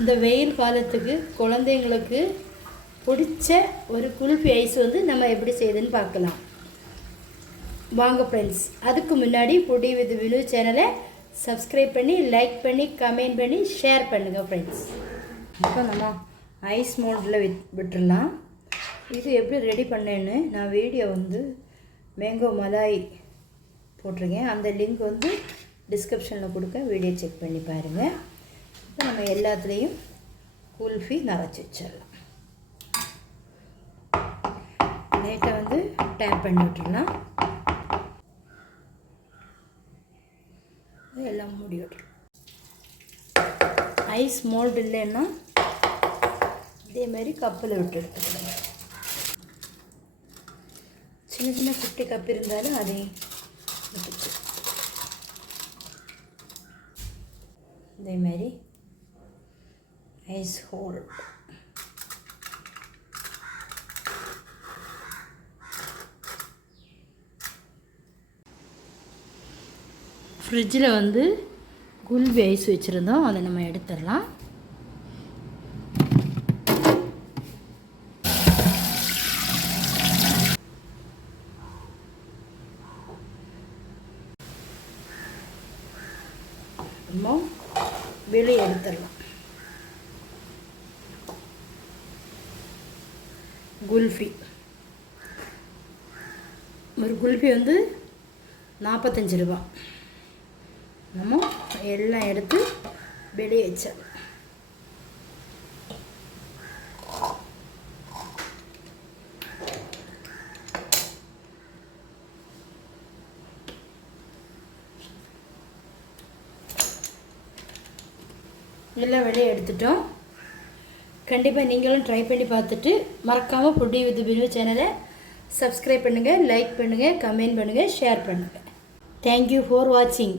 இந்த வெயில் காலத்துக்கு குழந்தைங்களுக்கு பிடிச்ச ஒரு குல்ஃபி ஐஸ் வந்து நம்ம எப்படி செய்யுதுன்னு பார்க்கலாம் வாங்க ஃப்ரெண்ட்ஸ். அதுக்கு முன்னாடி புடி வித் வினு சேனலை சப்ஸ்கிரைப் பண்ணி லைக் பண்ணி கமெண்ட் பண்ணி ஷேர் பண்ணுங்கள் ஃப்ரெண்ட்ஸ். இப்போ நம்ம ஐஸ் மோல்டில் விட்டுடலாம். இது எப்படி ரெடி பண்ணேன்னு நான் வீடியோ வந்து மேங்கோ மலாய் போட்டிருக்கேன். அந்த லிங்க் வந்து டிஸ்கிரிப்ஷனில் கொடுக்க, வீடியோ செக் பண்ணி பாருங்கள். இப்போ நம்ம எல்லாத்துலேயும் குல்ஃபி நரைச்சி வச்சிடலாம். லைட்டாக வந்து டேப் பண்ணி விட்டுடலாம். எல்லாம் மூடி விட்டுரும். ஐஸ் மோல்டு இல்லைன்னா இதேமாரி கப்பில் விட்டு எடுத்துக்கலாம். சின்ன சின்ன குட்டி கப் இருந்தாலும் அதையும் விட்டுச்சு. இதேமாரி ஐஸ் ஹோல் ஃப்ரிட்ஜில் வந்து குல்ஃபி ஐஸ் வச்சுருந்தோம், அதை நம்ம எடுத்துடலாம். நம்ம வெளியே எடுத்துடலாம். குல்ஃபி ஒரு குல்ஃபி வந்து 45 ரூபா. நம்ம எல்லாம் எடுத்து வெளியே வச்சிடலாம். எல்லாம் வெளியே எடுத்துட்டோம். கண்டிப்பாக நீங்களும் ட்ரை பண்ணி பார்த்துட்டு மறக்காமல் புடி வித் வினு சேனலை சப்ஸ்கிரைப் பண்ணுங்கள், லைக் பண்ணுங்கள், கமெண்ட் பண்ணுங்கள், ஷேர் பண்ணுங்கள். தேங்க்யூ ஃபார் வாட்சிங்.